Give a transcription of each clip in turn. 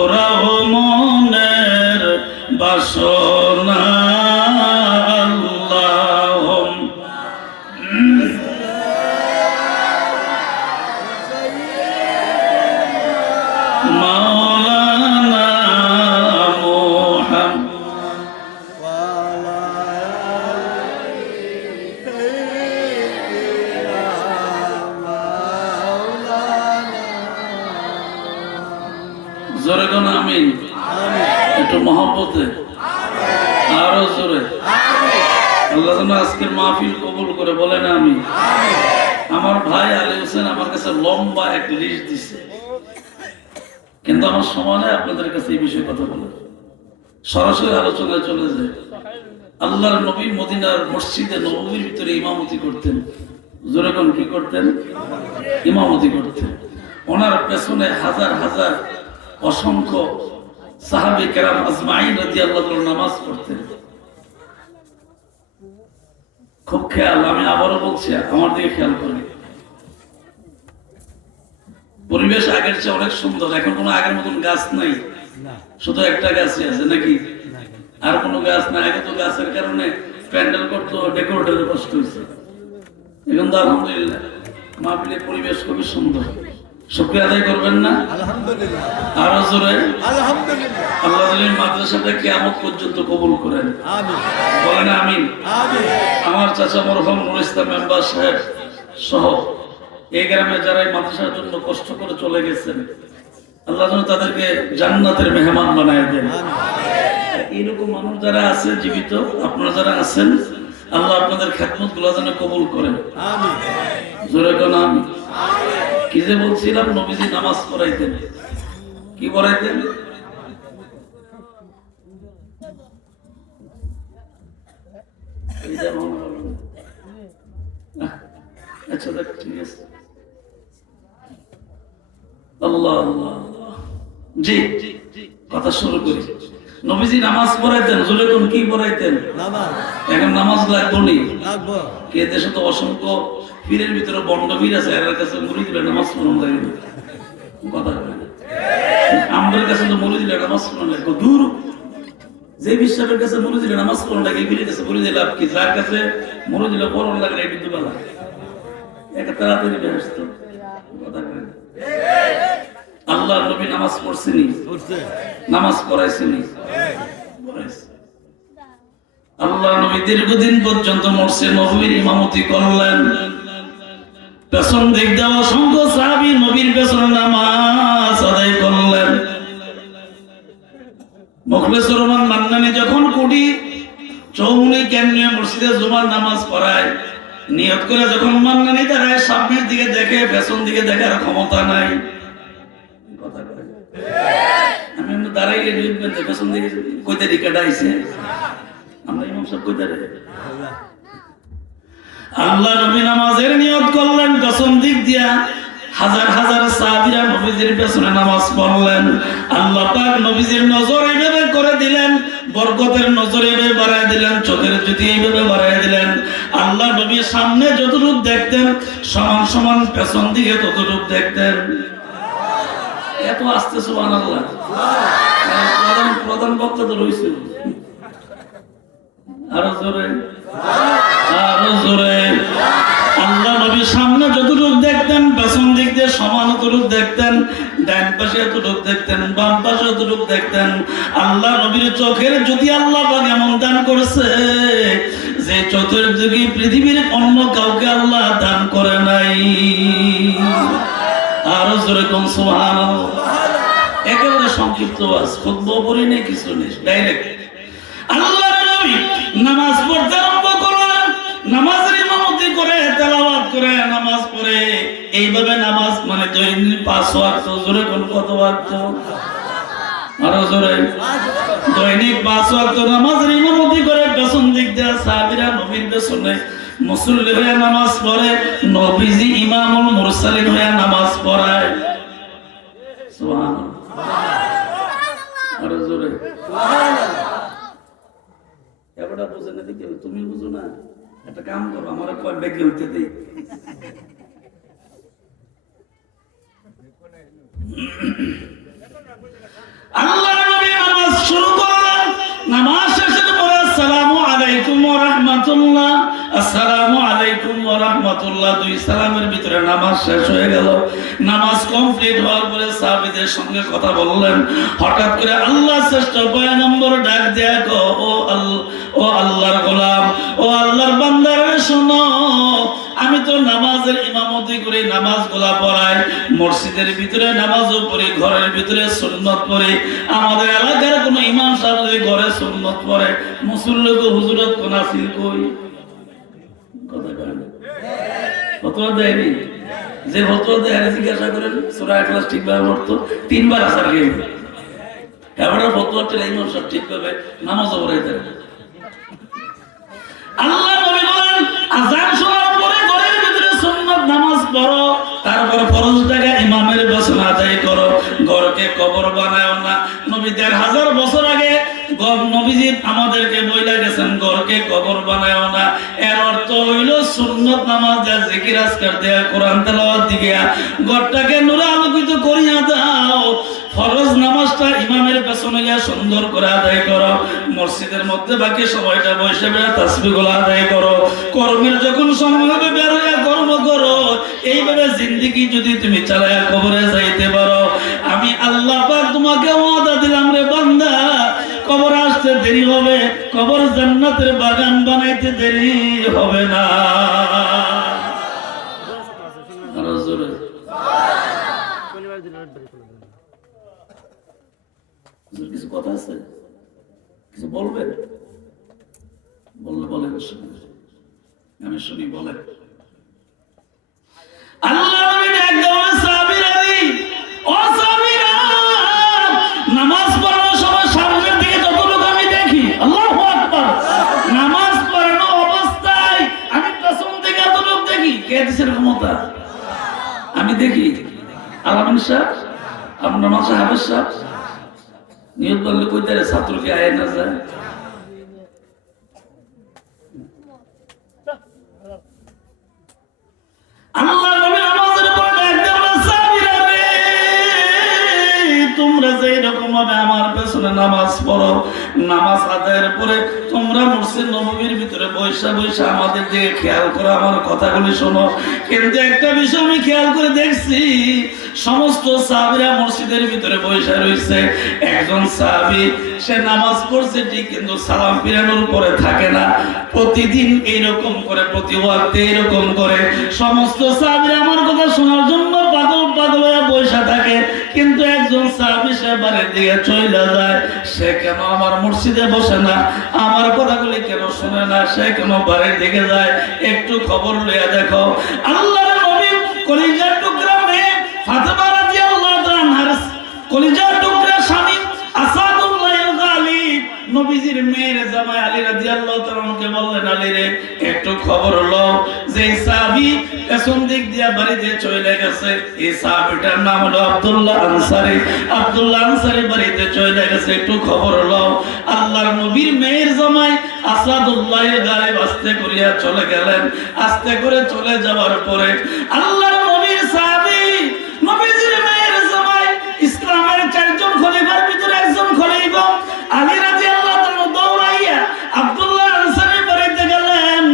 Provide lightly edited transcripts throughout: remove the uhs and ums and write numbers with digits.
পোড়াও মনের বাসনা মাওলানা জোরে কোন আমিন, একটু মহব্বতে আরো জোরে। আল্লাহ যেন আজকের মাহফিল কবুল করে, বলেন আমি। আমার ভাই আলী হোসেন আমার কাছে লম্বা এক লিস্ট দিছে, কিন্তু আমার সময় নেই আপনাদের কাছে এই বিষয়ে কথা বলে, সরাসরি আলোচনায় চলে যায়। আল্লাহর নবী মদিনার মসজিদে নববীর ভিতরে ইমামতি করতেন। জোরে কোন কি করতেন? ইমামতি করতেন। ওনার পেছনে হাজার হাজার অসংখ্য সাহাবী কেরাম আজমাইন রাদিয়াল্লাহু আনহুম নামাজ পড়তেন। খুব খেয়াল, আমি আবারও বলছি, আমার দিকে খেয়াল করেন। পরিবেশ আগের চেয়ে অনেক সুন্দর, এখন কোনো আগের মতন গাছ নাই, শুধু একটা গাছই আছে নাকি? আর কোনো গাছ নাই। আগে তো গাছের কারণে প্যান্ডেল করতো, ডেকোরেটরের কষ্ট হয়েছে। এখন তো আলহামদুলিল্লাহ মাহফিলের পরিবেশ খুবই সুন্দর। শুকরিয়া আদায় করবেন না? আলহামদুলিল্লাহ, আরো জোরে আলহামদুলিল্লাহ। আল্লাহ যেন মাদ্রাসাটা কিয়ামত পর্যন্ত কবুল করেন, আমিন, বলেন আমিন, আমিন। আমার চাচা মরহুম নুর ইসলাম মেম্বার সাহেব সহ এই গ্রামে যারা এই মাদ্রাসার জন্য কষ্ট করে চলে গেছেন, আল্লাহ যেন তাদেরকে জান্নাতের মেহমান বানায় দেন। এইরকম মানুষ যারা আছে জীবিত, আপনারা যারা আছেন, আল্লাহ আপনাদের খেদমত গুলো যেন কবুল করেন, আমিন, জোরে কোন আমিন। কি যে বলছিলাম, নবীজি নামাজ পড়াইতেন। কি পড়াইতেন? আচ্ছা দেখ, ঠিক আছে। আল্লাহ আল্লাহ, জি কথা শুরু করি। নবীজি নামাজ পড়াইতেন। জোরে কোন কি পড়াইতেন? নামাজ। এখন নামাজ লাগবো নি? লাগবো। কে দেশে তো অসংখ্য পীরের ভিতরে বন্ড পীর আছে, এর কাছে মুড়ি দিলে নামাজ পড়ানো যায় না। কথা বলে আমাদের কাছে তো মুড়ি দিলে নামাজ পড়ানো লাগে দূর। যে বিশ্বাসের কাছে মুড়ি দিলে নামাজ পড়ানো লাগে, এই পীরের কাছে মুড়ি দিলে লাভ কি? যার কাছে মুড়ি দিলে পড়ানো লাগে না, এই বিদ্যুৎ বেলা একটা তাড়াতাড়ি ব্যস্ত। কথা বলে আল্লাহ নবী নামাজ পড়ছেনি? নামাজ পড়াইছেনি? আল্লাহ নবী দীর্ঘদিন পর্যন্ত মসজিদে নববীর ইমামতি করলেন। পেছন দিক দেওয়া অসংখ্য সাহাবী নবীর পেছনে নামাজ আদায় করলেন। মুখলেসুর রহমান মান্নানী যখন কোটি চৌমুনি কেন্দ্রীয় মসজিদে জুমার নামাজ পড়ায়, নিয়ত করে যখন মান্নানী দাঁড়ায়, সামনের দিকে দেখে, পেছন দিকে দেখার ক্ষমতা নাই। আমি দাঁড়াইলে নিউজবেন পেছন দিকে কইতে দিকে ডাইছে, আমরা ইমাম সাহেব কইতে রে। আল্লাহ নবী নামাজের নিয়ত করলেন, পেছন দিক দিয়া হাজার হাজার সাহাবীরা নবীজির পেছনে নামাজ পড়লেন। আল্লাহ পাক নবীজির নজর এইভাবে করে দিলেন, বরকতের নজর এইভাবে বাড়ায় দিলেন, চোখের জ্যোতি এইভাবে বাড়ায় দিলেন। আল্লাহ নবী সামনে যতটুক দেখতেন, সমান সমান পেছন দিকে ততটুক দেখতেন। এত আস্তে সুবহানাল্লাহ। প্রধান বক্তা তো রয়েছে, আরো জোরে আরো জোরে। আল্লাহ নবী সামনে যতটুক দেখতেন, পেছন দিক দিয়ে সমান অতটুক দেখতেন, ডান পাশে এতটুক দেখতেন, বাম পাশে এতটুক দেখতেন। আল্লাহ নবীর চোখের যদি আল্লাহ পাক এমন দান করেছে যে চোখের যুগে পৃথিবীর অন্য কাউকে আল্লাহ দান করে নাই। আরো জোরে কোন সুবহানাল্লাহ। একেবারে সংক্ষিপ্ত ওয়াজ, খুতবা পড়ি নেই, কিছু নেই, ডাইরেক্ট। আল্লাহর নবী নামাজ পড়তে আরম্ভ করলেন, নামাজের ইমামতি করে, তেলাওয়াত করে নামাজ পড়ে। এইভাবে নামাজ মানে দৈনিক 5 ওয়াক্ত। জোরে কোন কত ওয়াক্ত? আরো জোরে। দৈনিক 5 ওয়াক্ত নামাজের ইমামতি করে, পেছন দিক দিয়ে সাহাবীরা নবীর পেছনে মুসল্লি হয়ে নামাজ পড়ে। নবীজি ইমামুল মুরসালিন হয়ে নামাজ পড়ায়। সুবহানাল্লাহ, আরো জোরে সুবহানাল্লাহ। এবারে বুঝে না দিকে, তুমি বুঝো না, একটা কাম করো, আমার কয় ব্যাগে হইতে দেই। আল্লাহর নবী নামাজ শুরু করলেন, নামাজ শেষের পরে আসসালামু আলাইকুম ওয়া রাহমাতুল্লাহ, আসসালামু আলাইকুম ওয়া রাহমাতুল্লাহ, দুই সালামের ভিতরে নামাজ শেষ হয়ে গেল। নামাজ কমপ্লিট হওয়ার পরে সাহাবীদের সঙ্গে কথা বললেন। হঠাৎ করে আল্লাহ শ্রেষ্ঠ পয়গম্বর ডাক দেয়া গো, ও আল্লাহর গোলাম, ও আল্লাহর বান্দারা শোনো, আমি তো নামাজের ইমামতি করে নামাজগুলা পড়াই, মসজিদের ভিতরে নামাজও পড়ি, ঘরের ভিতরে সুন্নত পড়ি। আমাদের এলাকার কোন ইমাম সাহেব যদি ঘরে সুন্নত পড়ে, মুসল্লিকে হুজুরত কোন আসিল কই কথা কয় না, ফতোয়া দেয়নি। যে ফতোয়া দেয় জিজ্ঞাসা করেন সূরা ইখলাস ঠিকভাবে পড়তো, 3 বার আসার গেল এবারে ফতোয়াটা ইমাম সাহেব ঠিকভাবে নামাজও পড়াইতেন। আল্লাহ নবী বলেন আযান শোনার পরে ঘরের ভিতরে সুন্নাত নামাজ পড়ো, তারপর ফরজ টাকা ইমামের বসন আদায় করো, ঘরকে কবর বানাও না। নবী ১৫০০ বছর আগে নবীজি আমাদেরকে বইলা গেছেন ঘরকে কবর বানাও না। এর অর্থ হইল সুন্নাত নামাজ দেয়া, জিকির আজকার দেয়া, কোরআন তেলাওয়াত দিয়া ঘরটাকে নূরে আলোকিত করিয়া দাও। ফরজ নামাজটা ইমামের পেছনে গিয়ে সুন্দর করে আদায় করো, মসজিদের মধ্যে বাকি সময়টা বসে বেড়ে তাসবিহগুলো আদায় করো, কর্মের যখন সময় হবে বের হইয়া কর্ম করো। এইভাবে জিন্দেগি যদি তুমি চালায়া কবরে যাইতে পারো, আমি আল্লাহ পাক তোমাকে ওয়াদা দিলাম রে বান্দা, কবর আসতে দেরি হবে, কবর জান্নাতের বাগান বানাইতে দেরি হবে না। কিছু কথা আছে, কিছু বলবেন? বললে বলেন, আমি শুনি, বলেন। আল্লাহ নবী ডাক দেওয়া সাহাবীরা, ও সাহাবীরা, নামাজ পড়ানোর সময় সামনের দিকে যত লোক আমি দেখি, আল্লাহু আকবার, নামাজ পড়ানো অবস্থায় আমি পেছন থেকে এত লোক দেখি। কে দিছে ক্ষমতা? আমি দেখি। আলামিন সাহেব, আপনার মাসে হাফেজ সাহেব নিয়োগ করলে কই তারে ছাত্রকে আয় না যায়। আল্লাহ নবী নামাজের পর ডাক দেওয়া সাহাবীরা রে, তোমরা যে এরকম ভাবে আমার পেছনে নামাজ পড়ো, নামাজ আদায়ের পরে তোমরা মসজিদ নববীর ভিতরে বৈশা বৈশা আমাদের দিকে খেয়াল করো, আমার কথাগুলি শোনো। কিন্তু একটা বিষয় আমি খেয়াল করে দেখছি, সমস্ত সাহাবীরা মসজিদের ভিতরে বৈশা রয়েছে, একজন সাহাবী সে নামাজ পড়ছে ঠিক, কিন্তু সালাম ফিরানোর পরে থাকে না। প্রতিদিন এইরকম করে, প্রতি ওয়াক্তে এরকম করে সমস্ত সাহাবীরা আমার কথা শোনার জন্য পাগল পাগল হয়ে বৈশা থাকে, কিন্তু একজন সাহাবী সে বাড়ির দিকে চলে যায়। সে কেন আমার মসজিদে বসে না, আমার কথাগুলি কেন শুনে না, সে কেন বাড়ির দিকে যায়? একটু খবর লইয়া দেখো। আল্লাহর নবী কলিজার টুকরা মেয়ে ফাতেমা রাদিয়াল্লাহু তাআলা আনহার কলিজার টুকরা স্বামী আসাদুল্লাহ গালিব নবীজির মেয়ের জামাই আলী রাদিয়াল্লাহু তাআলা কে বললেন, আলী রে একটু খবর লও, যে সাহাবী পেছন দিক দিয়া বাড়িতে চলে গেছে, এই সাহাবীটার নাম হলো আব্দুল্লাহ আনসারী। আব্দুল্লাহ আনসারী বাড়িতে চলে গেছে, একটু খবর লও। আল্লাহর নবীর মেয়ের জামাই আসাদুল্লাহ গালিব আস্তে করিয়া চলে গেলেন। আস্তে করে চলে যাওয়ার পরে আল্লাহর নবীর সাহাবী, নবীজির মেয়ের জামাই, ইসলামের 4 জন খলিফার ভিতরে একজন খলিফা আলী রাদিয়াল্লাহু তাআলা দৌড়াইয়া আব্দুল্লাহ আনসারীর বাড়িতে গেলেন।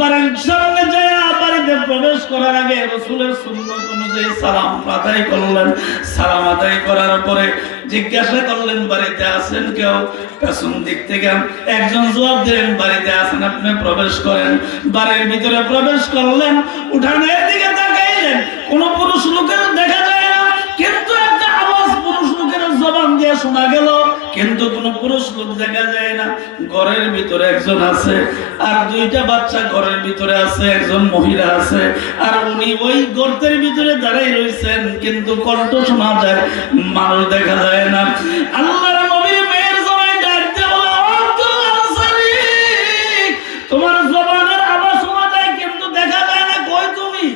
বাড়ির সামনে যায় বাড়িতে প্রবেশ করার আগে রাসূলের সুন্নাত অনুযায়ী সালাম আদায় করলেন। সালাম আদায় করার পরে জিজ্ঞাসা করলেন, বাড়িতে আছেন কেউ? পেছন দিক থেকে একজন জবাব দিলেন, বাড়িতে আছেন, আপনি প্রবেশ করেন। বাড়ির ভিতরে প্রবেশ করলেন, উঠানের দিকে তাকাইলেন, কোন পুরুষ লোকের দেখা যায় না, কিন্তু একটা আওয়াজ পুরুষ লোকের জবান দিয়ে শোনা গেল, কিন্তু কোন পুরুষ লোক দেখা যায় না। ঘরের ভিতরে একজন আছে, আর 2টা বাচ্চা ঘরের ভিতরে আছে, একজন মহিলা আছে, আর উনি ওই গর্তের ভিতরে দাঁড়াই রয়েছেন, কিন্তু কণ্ঠ শোনা যায়, মানুষ দেখা যায় না। আল্লাহর নবীর মেয়ের জামাই ডাক দিয়ে বলে, আব্দুল্লাহ আনসারী, তোমার জবানের আওয়াজ শোনা যায় কিন্তু দেখা যায় না, কই তুমি?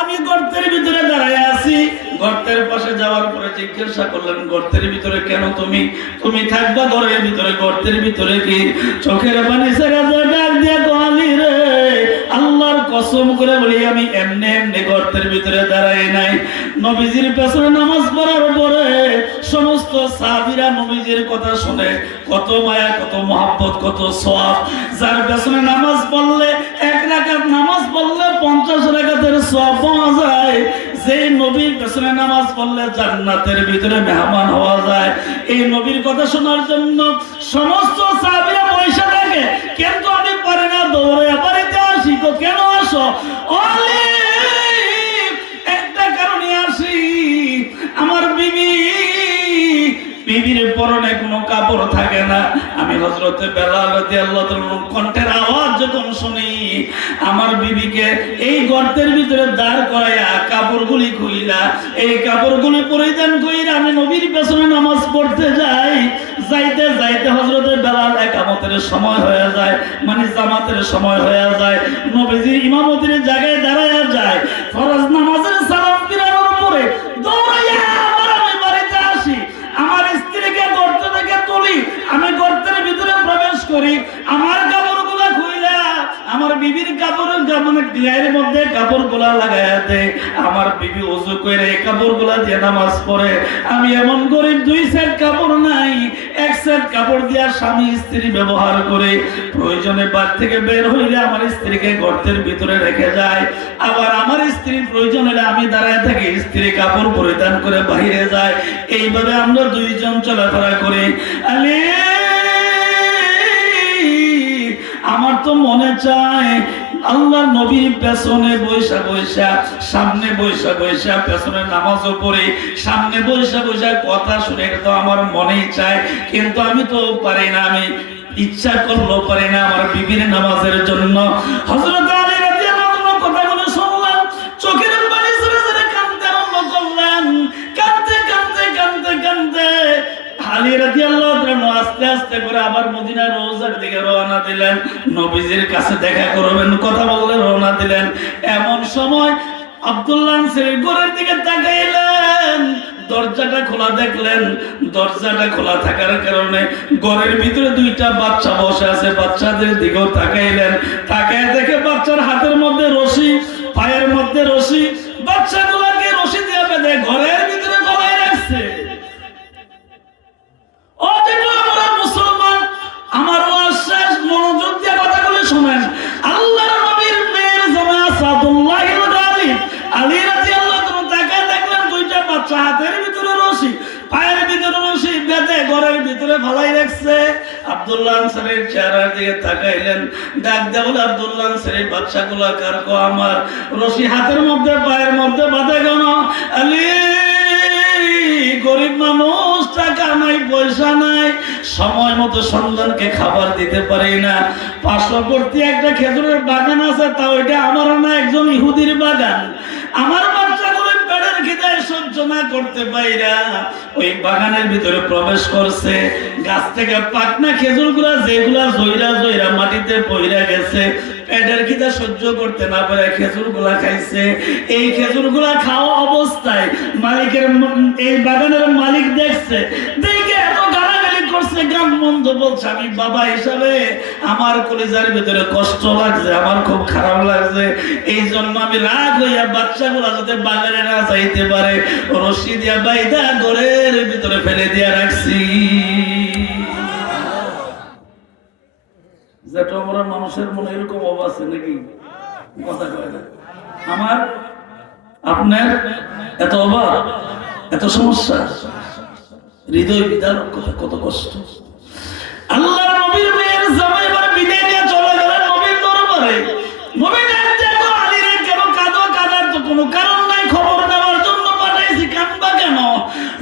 আমি গর্তের ভিতরে দাঁড়ায় আছি। গর্তের পাশে যাওয়ার পরে জিজ্ঞাসা করলেন, গর্তের ভিতরে কেন তুমি? তুমি থাকবা ঘরের ভিতরে, গর্তের ভিতরে কি? চোখের পানি ছেড়ে ডাক দিয়ে আলী রে, আল্লাহর কসম করে বলি আমি এমনি এমনি গর্তের ভিতরে দাঁড়াই নাই। নবীজির পেছনে নামাজ পড়ার পরে সমস্ত সাহাবীরা নবীজির কথা শুনে কত মায়া, কত মহব্বত, কত সওয়াব। যার পেছনে নামাজ পড়লে, এক রাকাত নামাজ পড়লে 50 রাকাতের সওয়াব পাওয়া যায়। যে নবীর পেছনে নামাজ পড়লে জান্নাতের ভিতরে মেহমান হওয়া যায়। এই নবীর কথা শোনার জন্য সমস্ত সাহাবীরা পয়সা থাকে, কিন্তু আমি পারি না, দৌড়ে বাড়িতে আসি। তো কেন আসো? একটা কারণে আসি, আমার বিবির পরনে কোনো কাপড় থাকে না। আমি হযরতে বেলাল রাদিয়াল্লাহু তাআলা কণ্ঠের আওয়াজ যখন শুনি, আমার বিবিকে এই গর্তের ভিতরে দাঁড় করাইয়া কাপড়গুলি খুইলা এই কাপড়গুলি পরিধান কইরা আমি নবীর পেছনে নামাজ পড়তে যাই। যাইতে যাইতে হযরতে বেলাল ইকামতের সময় হয়ে যায়, মানে জামাতের সময় হয়ে যায়। নবীজি ইমামতির জায়গায় দাঁড়ায়া যায়। ফরজ নামাজের সালাম ফিরানোর পরে দৌড়াইয়া আবার আমি বাড়িতে আসি। আমার স্ত্রীকে গর্ত থেকে তুলি, আমি গর্তের ভিতরে প্রবেশ করি। আমার কাপড়গুলা খুইলা আমার বিবির কাপড়ের মানে গায়ের মধ্যে কাপড়গুলা লাগাইয়া দেয়। আমার বিবি ওযু করে এই কাপড়গুলা দিয়ে নামাজ পড়ে। আমি এমন গরিব, 2 সেট কাপড় নাই, 1 সেট কাপড় দিয়া স্বামী স্ত্রী ব্যবহার করে। প্রয়োজনে বাড়ি থেকে বের হইলে আমার স্ত্রীকে গর্তের ভিতরে রেখে যায়। আবার আমার স্ত্রী প্রয়োজন হলে আমি দাঁড়ায় থাকি, স্ত্রী কাপড় পরিধান করে বাইরে যায়। এইভাবে আমরা 2 জন চলাফেরা করি। আমার তো মনে চায় আল্লাহ নবীর পেছনে বৈশা বৈশা, সামনে বৈশা বৈশা, পেছনে নামাজও পড়ে, সামনে বৈশা বৈশা কথা শুনে, এটা তো আমার মনেই চায়, কিন্তু আমি তো পারি না, আমি ইচ্ছা করলেও পারি না আমার বিবির নামাজের জন্য। হযরত আলী রাদিয়াল্লাহু আনহু কথাগুলো শুনলাম, চোখের পানি ঝরে ঝরে কাঁদতে আরম্ভ করলেন। কাঁদতে কাঁদতে কাঁদতে কাঁদতে আলী রাদিয়াল্লাহু আনহু আস্তে আস্তে করে আবার মদিনার রওজার দিকে রওনা দিলেন। নবীজির কাছে দেখা করবেন, কথা বললে রওনা দিলেন। এমন সময় আব্দুল্লাহ আনসারীর ঘরের দিকে তাকাইলেন, দরজাটা খোলা দেখলেন। দরজাটা খোলা থাকার কারণে ঘরের ভিতরে 2টা বাচ্চা বসে আছে। বাচ্চাদের দিকেও তাকাইলেন, তাকায় দেখে বাচ্চার হাতের মধ্যে রশি, পায়ের মধ্যে রশি। বাচ্চাগুলোকে রশি দিয়ে বেঁধে ঘরের ভিতরে গলায় রাখছে। মুসলমান, আমার শেষ মনোযোগ দিয়ে কথাগুলো শুনেন। আল্লাহর নবীর মেয়ের জামাই আসাদুল্লাহ ইবনে আলী রাদিয়াল্লাহু তাআলা তাকায় দেখলেন 2টা বাচ্চা হাতের ভিতরে রশি, পায়ের ভিতরে রশি বেঁধে ঘরের ভিতরে ফালাই রাখছে। আব্দুল্লাহ আনসারীর চেহারার দিকে তাকাইলেন, ডাক দেয়া বলে, আব্দুল্লাহ আনসারী, বাচ্চাগুলো কার গো? আমার। রশি হাতের মধ্যে পায়ের মধ্যে বাঁধে কেন? আলী, গরিব মানুষ, টাকা নাই, পয়সা নাই, সময় মতো সন্তানকে খাবার দিতে পারি না। পার্শ্ববর্তী একটা খেজুরের বাগান আছে, তা ওইটা আমার না, একজন ইহুদির বাগান। আমার বাচ্চাগুলো পেটের খিদায় সহ্য না করতে পাইরা ওই বাগানের ভিতরে প্রবেশ করছে। গাছ থেকে পাকনা খেজুরগুলা যেগুলা জয়রা জয়রা মাটিতে পইরা গেছে, পেটের খিদা সহ্য করতে না পারে খেজুরগুলা খাইছে। এই খেজুরগুলা খাওয়া অবস্থায় মালিকের, এই বাগানের মালিক দেখছে, দেখে এত গালাগালি করছে, গান মন্দ বলছে। আমি বাবা হিসাবে আমার কলিজার ভিতরে কষ্ট লাগছে, আমার খুব খারাপ লাগছে। এই জন্য আমি রাগ হইয়া বাচ্চাগুলা যাতে বাগানে না যাইতে পারে রশি দিয়া বাইদা ঘরের ভিতরে ফেলে দিয়া রাখছি। যেটা আমরা মানুষের মনে এরকম অভাব আছে নাকি? কথা কয় না। আমার আপনার এত অভাব, এত সমস্যা, হৃদয় বিদারক কথা, কত কষ্ট। আল্লাহর নবীর মেয়ের জামাই এবার বিদায় নিয়ে চলে গেলেন নবীর দরবারে। নবী ডাকতে, আলী রে কেন কাঁদো? কাঁদার তো কোনো কারণ নাই, খবর নেওয়ার জন্য পাঠাইছি, কাঁদবা কেন?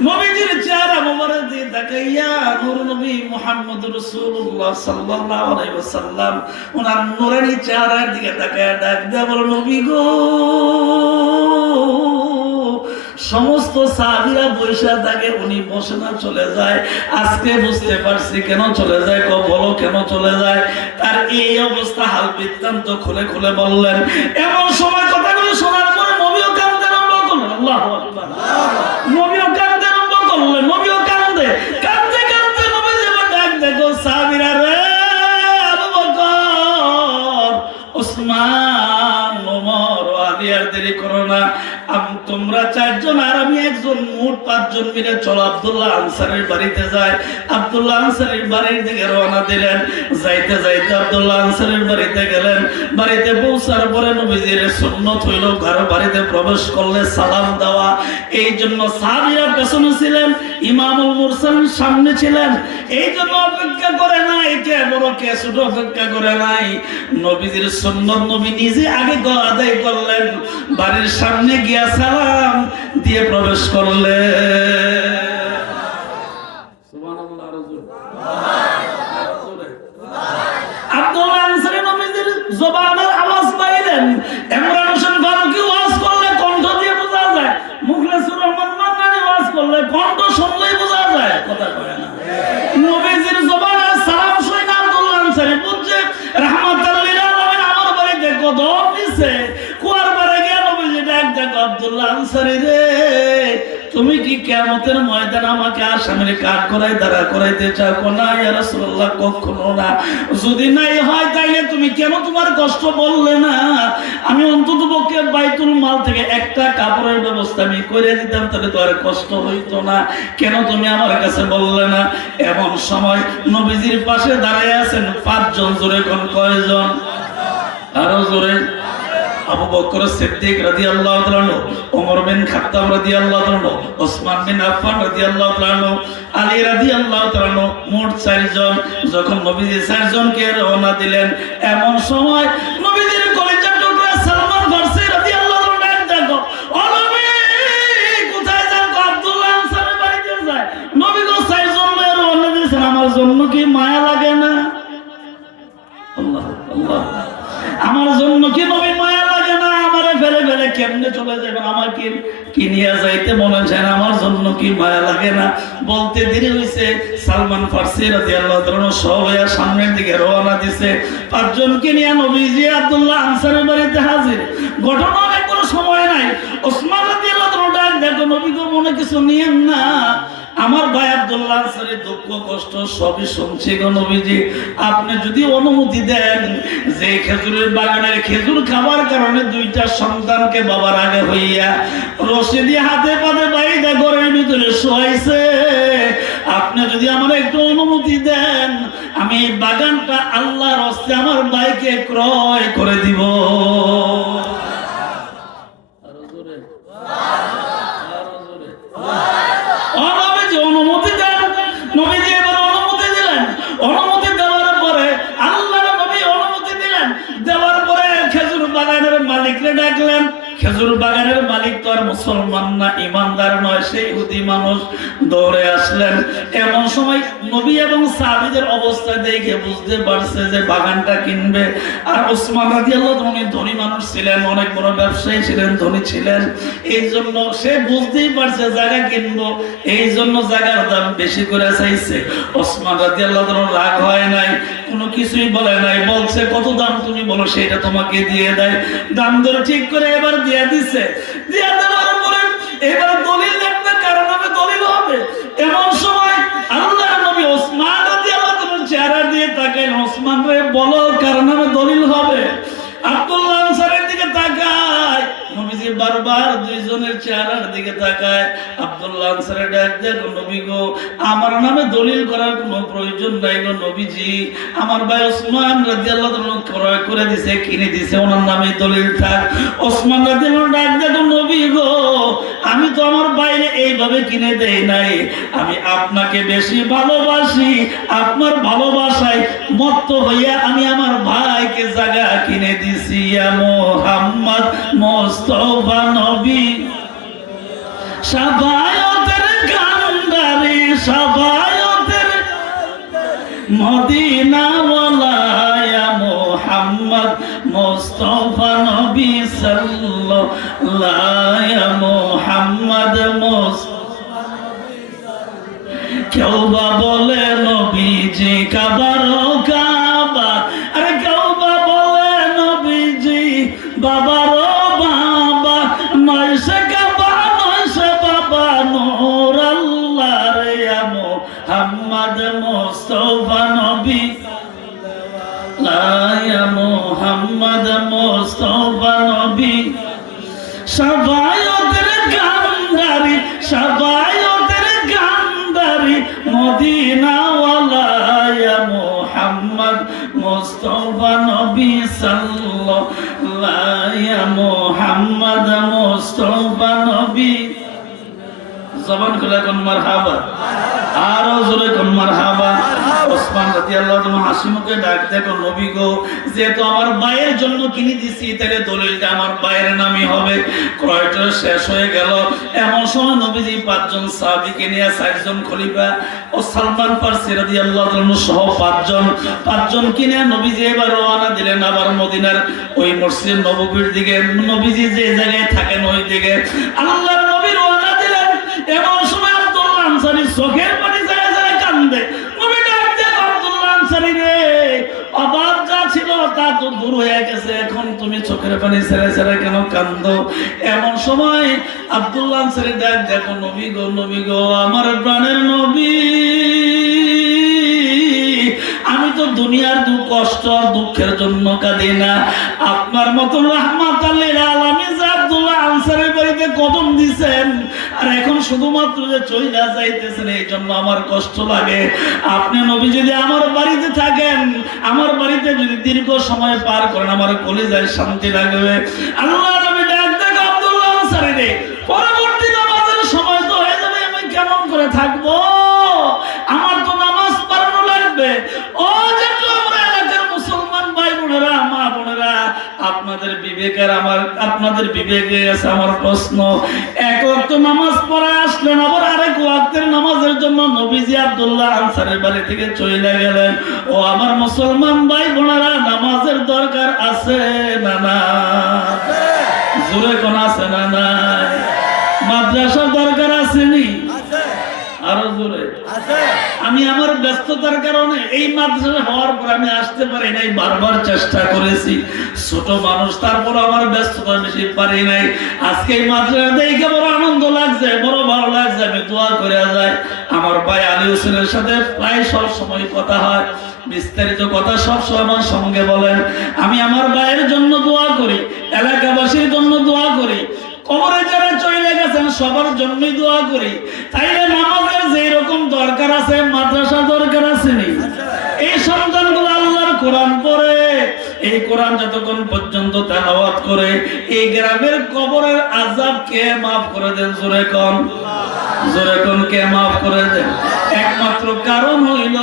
নবীজির চেহারা মোবারক দিয়ে তাকাইয়া নূর নবী মুহাম্মদ রাসূলুল্লাহ সাল্লাল্লাহু আলাইহি ওয়াসাল্লাম ওনার নূরানি চেহারার দিকে তাকায় ডাক দেয়া বলো, নবী গো। সমস্ত সাহাবীরা বৈশা থাকে, উনি বসে না, চলে যায়। আজকে বুঝতে পারছি কেন চলে যায়। বলো কেন চলে যায়? তার এই অবস্থা হাল বৃত্তান্ত খুলে খুলে বললেন। এমন সময় কথাগুলো শোনার পরে নবীও কাঁদতে আরম্ভ করলেন। আল্লাহু আকবার। নবীও কাঁদতে আরম্ভ করলেন, নবীও কাঁদতে কাঁদতে কাঁদতে নবী যেমন ডাক দেখো, সাহাবীরা রে, আবু বকর, ওসমান, তোমরা 4 জন আর আমি একজন, মোট 5 জন মিলে চলো আব্দুল্লাহ আনসারীর বাড়িতে যায়। আব্দুল্লাহ আনসারীর বাড়ির দিকে রওনা দিলেন। যাইতে যাইতে আব্দুল্লাহ আনসারীর বাড়িতে গেলেন। বাড়িতে পৌঁছার পরে নবীজির সুন্নত হইল ঘর বাড়িতে প্রবেশ করলে সালাম দেওয়া। এই জন্য সাহাবীরা পেছনে ছিলেন, ইমামুল মুরসালিন সামনে ছিলেন। এই জন্য অপেক্ষা করে নাই, কে বড় কে ছোট অপেক্ষা করে নাই। নবীজির সুন্নত নবী নিজে আগে আদায় করলেন, বাড়ির সামনে গিয়া সালাম দিয়ে প্রবেশ করলেন। সুবহানাল্লাহ। আব্দুল্লাহ আনসারী নবীজির জবানের আওয়াজ পাইলেন। ইমরান হোসেন ফারুকী ওয়াজ করলে কণ্ঠ দিয়ে বোঝা যায়, মুখলেসুর রহমান মান্নানী ওয়াজ করলে কণ্ঠ শুনলেই বোঝা যায়, কথা কয় না। নবীজির জবানের সালাম শুনে আব্দুল্লাহ আনসারী বুঝছে রাহমাতুল লিল আলামিন আমার বাড়িতে কদম দিছে। কুয়ার পাড়ে গিয়ে নবীজি ডাক ডাক, আব্দুল্লাহ আনসারী রে, তুমি কি কিয়ামতের ময়দানে আমাকে আসামির কাঠ করাই দাঁড়া করাইতে চাও? না ইয়া রাসূলুল্লাহ, কখনো না। যদি নাই হয় তাইলে তুমি কেন তোমার কষ্ট বললে না? আমি অন্ততপক্ষে বাইতুল মাল থেকে একটা কাপড়ের ব্যবস্থা আমি করে দিতাম, তাহলে তো আর কষ্ট হইতো না। কেন তুমি আমার কাছে বললে না? এমন সময় নবীজির পাশে দাঁড়ায় আছেন 5 জন। জোরে কোন কয়জন? আরো জোরে। আবু বকর সিদ্দিক রাদিয়াল্লাহু তাআলা আনহু, ওমর বিন খাত্তাব রাদিয়াল্লাহু তাআলা আনহু, ওসমান বিন আফফান রাদিয়াল্লাহু তাআলা আনহু, আলী রাদিয়াল্লাহু তাআলা আনহু, মোট 4 জন। যখন নবীজি 4 জনকে রওনা দিলেন, এমন সময় নবীজির কলিজার টুকরা সালমান ফারসি রাদিয়াল্লাহু তাআলা ডাক দেখো, ও নবী কোথায় যান? আব্দুল্লাহ আনসারীর বাড়িতে যায়। নবী গো 4 জন মেয়ে রওনা দিয়েছেন, আমার জন্য কি মায়া লাগে না? আল্লাহ আল্লাহ, আমার জন্য কি নবী মায়া লাগে না? আমারে ফেলে ফেলে কেমনে চলে যাবেন? আমার কি নিয়ে যাইতে মনে চায় না? আমার জন্য কি মায়া লাগে না? বলতে দেরি হইছে। সালমান ফারসি রাদিয়াল্লাহু তাআলা সবাই সামনের দিকে রওনা দিছে। 5 জনকে নিয়ে নবীজি আব্দুল্লাহ আনসারীর বাড়িতে হাজির। ঘটনা অনেক কোনো সময় নাই। ওসমান রাদিয়াল্লাহু তাআলা ডাক দেখো, নবী গো মনে কিছু নিয়েন না, আমার ভাই আব্দুল্লাহ আনসারী দুঃখ কষ্ট সবই শুনছি গো নবীজি। আপনি যদি অনুমতি দেন, যে খেজুরের বাগানের খেজুর খাবার কারণে 2টা সন্তানকে বাবার আগে হইয়া রশি দিয়ে হাতে পাতে বাইরে ঘরের ভিতরে শোয়াইছে, আপনি যদি আমার একটু অনুমতি দেন, আমি এই বাগানটা আল্লাহর হস্তে আমার ভাইকে ক্রয় করে দিব। অনুমতি দেন। নবীজি এবার অনুমতি দিলেন। অনুমতি দেওয়ার পরে আল্লাহর নবী অনুমতি দিলেন। দেওয়ার পরে খেজুর বাগানের মালিককে ডাকলেন। খেজুর বাগানের মালিক তো আর মুসলমান না, ইমানদার নয়, সে ইহুদি মানুষ। দৌড়ে আসলেন। এমন সময় নবী এবং সাহাবীদের অবস্থা দেখে বুঝতে পারছে যে বাগানটা কিনবে। আর ওসমান রাদিয়াল্লাহু তাআলা উনি ধনী মানুষ ছিলেন, অনেক বড় ব্যবসায়ী ছিলেন, ধনী ছিলেন। এই জন্য সে বুঝতেই পারছে জায়গা কিনবো, এই জন্য জায়গার দাম বেশি করে চাইছে। ওসমান রাদিয়াল্লাহু তাআলা রাগ হয় নাই, কোনো কিছুই বলে নাই। বলছে কত দাম তুমি বলো, সেটা তোমাকে দিয়ে দেয়। দাম দর ঠিক করে এবার দিয়ে দিছে। দিয়ে দেওয়ার পরে এবার দলিল লাগবে, কারণ আমি দলিল হবে। এমন সময় আল্লাহর নবী ওসমান রাদিয়াল্লাহু তাআলার চেহারা দিয়ে তাকালেন, ওসমান রে বলো কারণ আমি দলিল হবে। আব্দুল্লাহ আনসারীর দিকে তাকায়, নবীজি বারবার 2 জনের চেহারার দিকে তাকায়। আব্দুল্লাহ আনসারী ডাক দেন, নবী গো আমার নামে দলিল করার কোনো প্রয়োজন নাই গো নবীজি, আমার ভাই ওসমান রাদিয়াল্লাহু তাআলা ক্রয় করে দিয়েছে, কিনে দিয়েছে, ওনার নামে দলিল থাক। ওসমান রাদিয়াল্লাহু ডাক দেন, নবী গো আমি তো আমার বাইরে এইভাবে কিনে দেই নাই, আমি আপনাকে বেশি ভালোবাসি, আপনার ভালোবাসায় মত্ত হইয়া আমি আমার ভাইকে জায়গা কিনে দিছি। ইয়া মুহাম্মদ মুস্তাফা নবী শাফায়াতের কান্ডারি, শাফায়াতের মদিনা ওয়ালা, ইয়া মুহাম্মদ মুস্তাফা নবী সাল্লাল্লাহু, ইয়া মুহাম্মদ মুস্তাফা নবী সাল্লাল্লাহু। কেউ বা বলে নবীজি কাবার কাবা, আরে কেউ বা বলে নবীজি বাবারও বাবা, নয় সে কাবা নয় সে বাবা, নূর আল্লাহর, ইয়া মুহাম্মদ মুস্তাফা নবী সাল্লাল্লাহু, ইয়া মুহাম্মদ মুস্তাফা নবী শাফায়াতের মদিনা ওয়ালা ইয়া মুহাম্মদ মুস্তাফা নবী সাল্লাল্লাহু ইয়া মুহাম্মদ মুস্তাফা নবী জবান খুলে কোন মারহাবা আরো জোরে কোন মারহাবা ওসমান রাদিয়াল্লাহু তাআলা হাসি মুখে ডাক দেখো নবী গো যেহেতু আমার ভাইয়ের জন্য কিনে দিছি তাহলে দলিলটা আমার ভাইয়ের নামই হবে ক্রয়টা শেষ হয়ে গেল এমন সময় নবীজি পাঁচজন সাহাবীকে নিয়ে চারজন খলিফা ও সালমান ফারসি রাদিয়াল্লাহু তাআলা সহ পাঁচজন কিনে নবীজি এবার রওনা দিলেন আবার মদিনার ওই মসজিদ নববীর দিকে নবীজি যে জায়গায় থাকেন ওই দিকে আল্লাহর নবী রওনা দিলেন এমন সময় আব্দুল্লাহ আনসারী চোখের পানি ছেড়ে ছেড়ে কান্দে নবী ডাক দেন আব্দুল্লাহ আনসারী রে অভাব যা ছিল তা তো দূর হয়ে গেছে এখন তুমি চোখের পানি ছেড়ে ছেড়ে কেন কান্দো এমন সময় আব্দুল্লাহ আনসারী ডাক দেখো নবী গো আমার প্রাণের নবী আমি তো দুনিয়ার কষ্ট আর দুঃখের জন্য কাঁদি না আপনার মতো রাহমাতাল লিল আলামিন আব্দুল্লাহ আনসারীর বাড়িতে কদম দিবেন আর এখন শুধুমাত্র যে চইলা যাইতেছেন এই জন্য আমার কষ্ট লাগে আপনি নবী যদি আমার বাড়িতে থাকেন আমার বাড়িতে যদি দীর্ঘ সময় পার করেন আমার কলিজায় শান্তি লাগবে আল্লাহ নবী ডাক দেন আব্দুল্লাহ আনসারী রে পরবর্তী নামাজের সময় তো হয়ে যাবে আমি কেমন করে থাকবো আমার তো নামাজ পড়ানো লাগবে ও যেহেতু আমরা এলাকার মুসলমান ভাই বোনেরা মা বোনেরা আপনাদের বিবেকে আছে আমার প্রশ্ন এক ওয়াক্ত নামাজ পড়ে আসলেন আবার আরেক ওয়াক্তের নামাজের জন্য নবীজি আব্দুল্লাহ আনসারীর বাড়ি থেকে চলে গেলেন ও আমার মুসলমান ভাই বোনেরা নামাজের দরকার আছে না না জোরে কোন আছে না না মাদ্রাসার দরকার আছে নি আরো জোরে আমি আমার ব্যস্ততার কারণে এই মাদ্রাসা হওয়ার পর আমি আসতে পারি নাই বারবার চেষ্টা করেছি ছোট মানুষ তারপর আমার ব্যস্ততা বেশি পারি নাই আজকে এই মাদ্রাসা দেখে বড় আনন্দ লাগছে বড় ভালো লাগছে আমি দোয়া করে যাই আমার ভাই আলী হোসেনের সাথে প্রায় সব সময় কথা হয় বিস্তারিত কথা সব সময় আমার সঙ্গে বলেন আমি আমার ভাইয়ের জন্য দোয়া করি এলাকাবাসীর জন্য দোয়া করি কবরে যারা চলে গেছেন সবার জন্যই দোয়া করি তাইলে নামাজের যে রকম দরকার আছে মাদ্রাসা দরকার আছে নি এই সন্তানগুলো আল্লাহর কোরআন পড়ে এই কোরআন যতক্ষণ পর্যন্ত তেলাওয়াত করে এই গ্রামের কবরের আযাব কে maaf করে দেন জোরে কোন কে maaf করে দেন একমাত্র কারণ হইল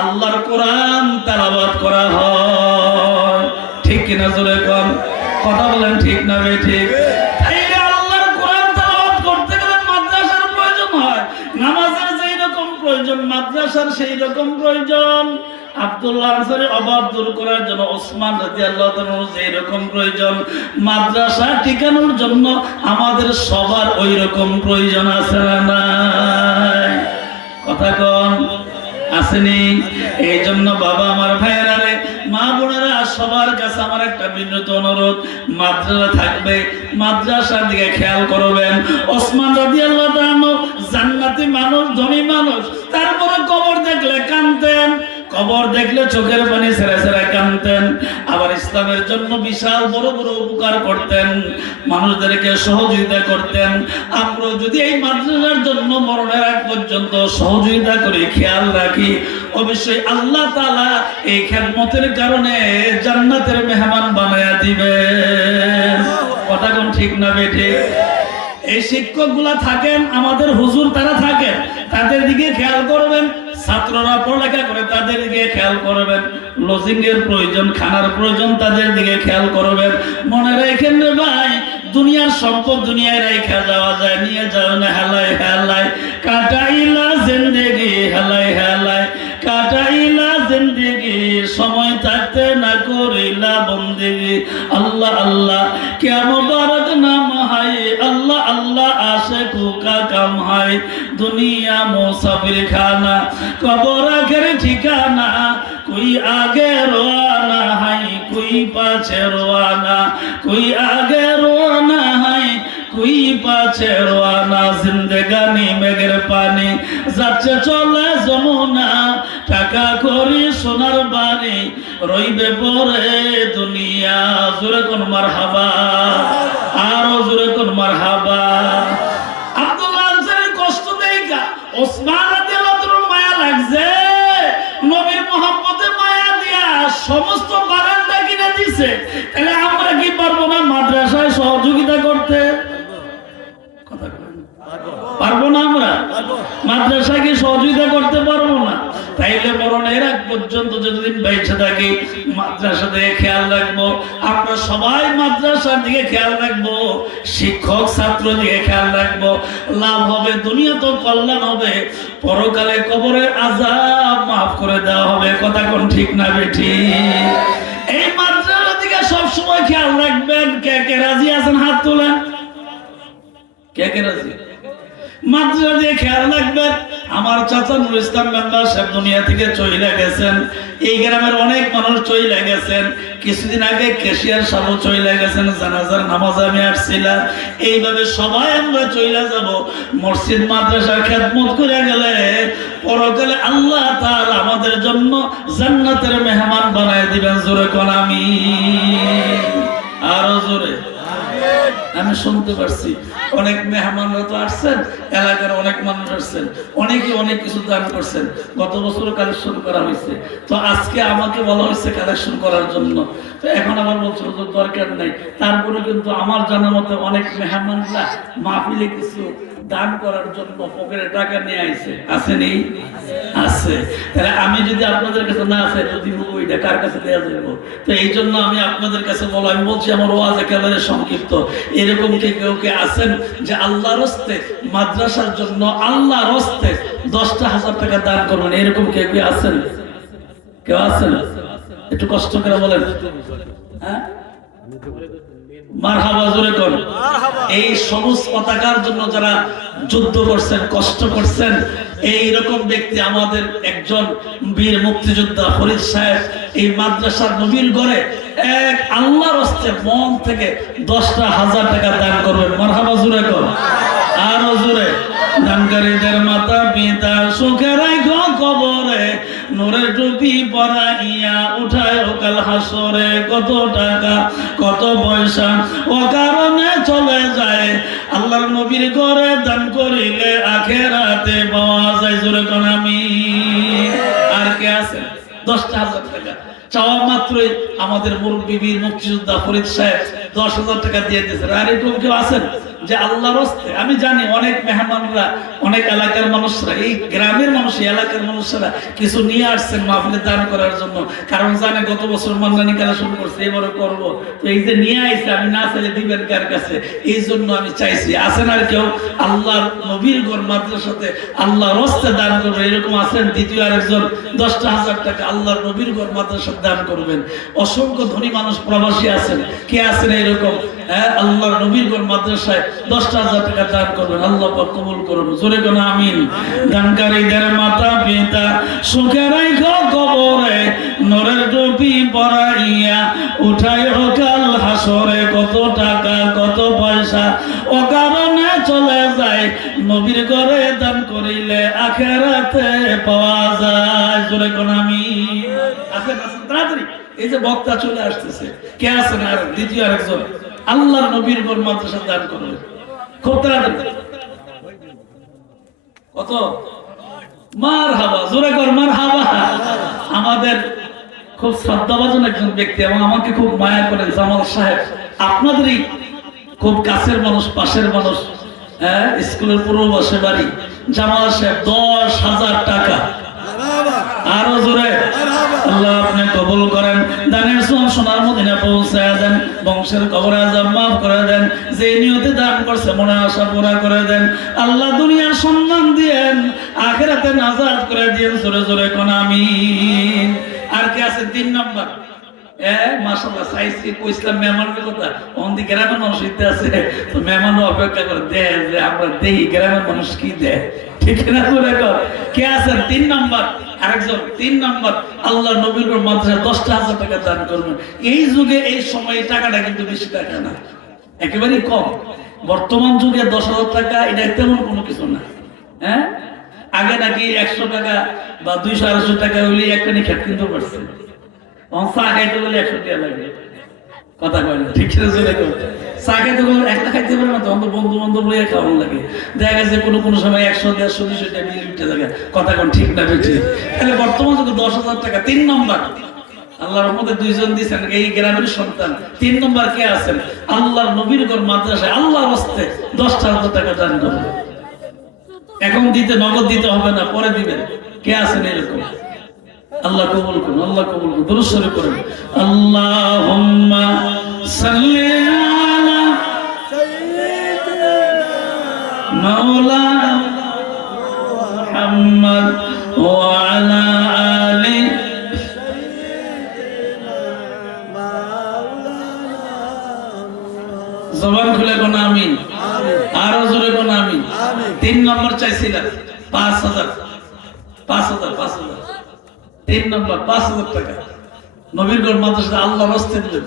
আল্লাহর কোরআন তেলাওয়াত করা হয় ঠিক কিনা জোরে কোন কথা বলেন ঠিক না বে ঠিক মাদ্রাসার সেই রকম প্রয়োজন আব্দুল্লাহ আনসারী অভাব দূর করার জন্য ওসমান রাদিয়াল্লাহু তাআলা যেই রকম প্রয়োজন মাদ্রাসা টিকানোর জন্য আমাদের সবার ওই রকম প্রয়োজন আছে না নাই কথা কোন আসেনি এই জন্য বাবা আমার ভাইয়েরা রে মা বোনেরা সবার কাছে আমার একটা বিনীত অনুরোধ মাদ্রাসা থাকবে মাদ্রাসার দিকে খেয়াল করবেন ওসমান রাদিয়াল্লাহু তাআলা জান্নাতি মানুষ ধনী মানুষ তারপরে কবর দেখলে কাঁদতেন কবর দেখলে চোখের পানি ছেড়ে ছেড়ে কাঁদতেন আবার ইসলামের জন্য বিশাল বড় বড় উপকার করতেন মানুষদেরকে সহযোগিতা করতেন আমরা যদি এই মাদ্রাসার জন্য মরণের আগ পর্যন্ত সহযোগিতা করে খেয়াল রাখি অবশ্যই আল্লাহ তাআলা এই খেদমতের কারণে জান্নাতের মেহমান বানায়া দিবেন কথা কোন ঠিক না বেঠে এই শিক্ষকগুলা থাকেন আমাদের হুজুর তারা থাকেন তাদের দিকে খেয়াল করবেন ছাত্ররা পড়ালেখা করে তাদের দিকে খেয়াল করবেন লজিং এর প্রয়োজন খানার প্রয়োজন তাদের দিকে খেয়াল করবেন মনে রাখেন রে ভাই দুনিয়ার সম্পদ দুনিয়ায় রেখে যাওয়া যায় নিয়ে যাও না হেলায় হেলায় কাটাইলা জিন্দেগি হেলায় হেলায় কাটাইলা জিন্দেগি সময় থাকতে না করিলা বন্দেগি আল্লাহ আল্লাহ क्या मुबारक नाम है अल्लाह अल्लाह आशिकों का काम है दुनिया मुसाफिर खाना कब्र आखिर ठिकाना कोई आगे रोना है कोई पाछे रोना कोई आगे रोना है कोई पाछे रोना जिंदगानी मेघेर पानी যাচ্ছে চলে যমুনা টাকা করি সোনার বাণী রইবে পরে দুনিয়া জোরে কোন মারহাবা আরো জোরে কোন মারহাবা আব্দুল্লাহ আনসারী কষ্ট দেইকা ওসমান রাদিয়াল্লাহু তাআলা সমস্ত বাগানটা কিনে দিছে, তাহলে আমরা কি পারবো না মাদ্রাসায় সহযোগিতা করতে? কথা বলেন, পারবো না? আমরা মাদ্রাসায় কি সহযোগিতা করতে পারবো না? তাইলে মরণের আগ পর্যন্ত যতদিন বেঁচে থাকি মাদ্রাসা দিকে খেয়াল রাখবো। আমরা সবাই মাদ্রাসার দিকে খেয়াল রাখবো, শিক্ষক ছাত্র দিকে খেয়াল রাখবো। লাভ হবে, দুনিয়া তো কল্যাণ হবে, পরকালে কবরের আযাব মাফ করে দেওয়া হবে। কথা কোন ঠিক না বেঠি? এই মাদ্রাসার দিকে সবসময় খেয়াল রাখবেন। কে কে রাজি আছেন হাত তোলেন। কে কে রাজি? মাদ্রাসা দিয়ে খেয়াল রাখবেন। আমার চাচা নুরুল ইসলাম মেম্বার সাহেব দুনিয়া থেকে চলে গেছেন। এই গ্রামের অনেক মানুষ চলে গেছেন। কিছুদিন আগে ক্যাশিয়ার সাহেব চলে গেছেন, জানাজার নামাজ আমি আসছিলাম। এইভাবে সবাই আমরা চলে যাব। মসজিদ মাদ্রাসার খেদমত করে গেলে পরকালে আল্লাহ তাআলা আমাদের জন্য জান্নাতের মেহমান বানায় দিবেন। জোরে কোন আমিন। আরো জোরে। আমি শুনতে পারছি অনেক মেহমানরা তো আসছেন, এলাকার অনেক মানুষ আসছেন, অনেকে অনেক কিছু দান করছেন। গত বছর কালেকশন করা হয়েছে, তো আজকে আমাকে বলা হয়েছে কালেকশন করার জন্য। তো এখন আমার বলছিল তো দরকার নাই। তারপরে কিন্তু আমার জানা মতে অনেক মেহমানরা মাহফিলে কিছু দান করার জন্য পকেটে টাকা নিয়ে আইছে। আছে নেই? আছে। তাহলে আমি যদি আপনাদের কাছে না চাই তো দিব ওইটা কার কাছে দেওয়া যাবো? তো এই জন্য আমি আপনাদের কাছে বলো, আমি বলছি আমার ওয়াজ একেবারে সংক্ষিপ্ত। এরকম কেউ কে আছেন যে আল্লাহর হস্তে মাদ্রাসার জন্য আল্লাহর হস্তে 10,000 টাকা দান করবেন? এরকম কেউ আছেন? কেউ আছেন? একটু কষ্ট করে বলেন। হ্যাঁ, মারহাবা, জোরে কোন। এই সবুজ পতাকার জন্য যারা যুদ্ধ করছেন, কষ্ট করছেন, এই রকম ব্যক্তি আমাদের একজন বীর মুক্তিযোদ্ধা ফরিদ সাহেব এই মাদ্রাসার নবীর ঘরে এক আল্লাহর হস্তে মন থেকে 10,000 টাকা দান করবেন। মারহাবা, জোরে কোন। আরো জোরে। দানকারীদের মাতা পিতা সুখে রাখো কবরে, নূরের টুপি পরাইয়া উঠায় কাল হাসরে। কত টাকা কত পয়সা ও কারণে চলে যায়, আল্লাহর নবীর ঘরে দান করিলে আখেরাতে পাওয়া যায়। জোরে কোন আমিন। আর কে আছে? 10,000 টাকা চাওয়া মাত্রই আমাদের মুরব্বি বীর মুক্তিযোদ্ধা ফরিদ সাহেব 10,000 টাকা দিয়ে দিয়েছে। আর এরকম কেউ আছেন যে আল্লাহর হস্তে? আমি জানি অনেক মেহমানরা, অনেক এলাকার মানুষরা, এই গ্রামের মানুষ, এলাকার মানুষরা কিছু নিয়ে আসছেন মাহফিলে দান করার জন্য। কারণ জানে গত বছর মান্নানি কালেকশন করছে, এবারও করবো। তো এই যে নিয়ে আইছে, আমি না চাইলে দিবেন কার কাছে? এই জন্য আমি চাইছি। আছেন আর কেউ আল্লাহর নবীর ঘর মাদ্রাসাতে আল্লাহর হস্তে দান করবে? এরকম আছেন? দ্বিতীয় আরেকজন 10,000 টাকা আল্লাহর নবীর ঘর মাদ্রাসাতে দান করবেন। অসংখ্য ধনী মানুষ প্রবাসী আছেন। কে আছেন এরকম? হ্যাঁ, আল্লাহর নবীর ঘর মাদ্রাসায় 10,000 টাকা দান করবেন। আল্লাহ পাক কবুল করুন। জোরে কোন আমিন। দানকারীদের মাতা পিতা সুখে রাখো কবরে, নূরের টুপি পরাইয়া উঠায় কাল হাসরে। কত টাকা কত পয়সা ও কারণে চলে যায়, নবীর ঘরে দান করিলে আখেরাতে পাওয়া যায়। জোরে কোন আমিন। আছেন? তাড়াতাড়ি। এই যে বক্তা চলে আসতেছে, কে আছেন? আর দ্বিতীয় আরেকজন আল্লাহর নবীর ঘর মাদ্রাসা দান করবে। খুব তাড়াতাড়ি। কত? মারহাবা, জোরে কর মারহাবা। আমাদের খুব শ্রদ্ধাভাজন একজন ব্যক্তি এবং আমাকে খুব মায়া করেন জামাল সাহেব, আপনাদেরই খুব কাছের মানুষ, পাশের মানুষ। হ্যাঁ, স্কুলের পূর্ববাসে বাড়ি। জামাল সাহেব 10,000 টাকা। আরো জোরে। আল্লাহ আপনি কবুল করেন। দানের সোয়াব সোনার মদিনা পৌঁছায় দেন, বংশের কবর আযাব মাফ করে দেন। যে নিয়তে দান করছে মনে আশা পুরা করে দেন। আল্লাহ দুনিয়ার সম্মান দিয়েন, আখিরাতে নাজাত করে দিয়েন। জোরে জোরে কোন আমিন। আর কে আছে? 3 নম্বর। মাশাআল্লাহ, চাইছি কইছিলাম মেহমানের কথা। অন্দি গ্রামের মানুষ ইতে আছে, তো মেহমান অপেক্ষা করে দেয় যে আমরা দেখি গ্রামের মানুষ কি দেয়। ঠিক না? জোরে কর। কে আছেন? 3 নম্বর। আরেকজন 3 নম্বর আল্লাহ নবীর মাদ্রাসায় 10,000 টাকা দান করবেন। এই যুগে এই সময়ে টাকাটা কিন্তু বেশি টাকা না, একেবারেই কম। বর্তমান যুগে 10,000 টাকা এটা তেমন কোনো কিছু না। হ্যাঁ, আগে নাকি 100 টাকা বা 200-250 টাকা হলে একটা নিয়ে খেত কিনতে পারছে। চা খাইতে বলে 100 টাকা লাগে। কথা কয় না? ঠিক আছে। চা খাইতে বলে একটা খাইতে পারে না, তখন তো বন্ধু বান্ধব লইয়া খাওয়ানো লাগে। দেখা গেছে কোনো সময় 100-150 টাকা বিল উঠে থাকে। কথা কোন ঠিক না বেশি? তাহলে বর্তমান যুগে 10,000 টাকা। 3 নম্বর আল্লাহর রহমতে দুইজন দিয়েছেন এই গ্রামের সন্তান। 3 নম্বর কে আছেন? আল্লাহর নবীর ঘর মাদ্রাসায় আল্লাহর হস্তে 10,000 টাকা দান করবেন। এখন দিতে, নগদ দিতে হবে না, পরে দিবেন। কে আছেন এরকম? আল্লাহ কবুল করুন, আল্লাহ কবুল করুন। দুরূদ শরীফ পড়েন। আল্লাহুম্মা সাল্লি আলা মাওলানা মুহাম্মদ ওয়া আলা আলি জবান খুলে কোন আমিন, আরো জোরে কোন আমিন। 3 নম্বর চাইছিলাম 5,000 5,000 3 নম্বর 5,000 টাকা নবীর ঘর মাদ্রাসা আল্লাহর হস্তে দিলে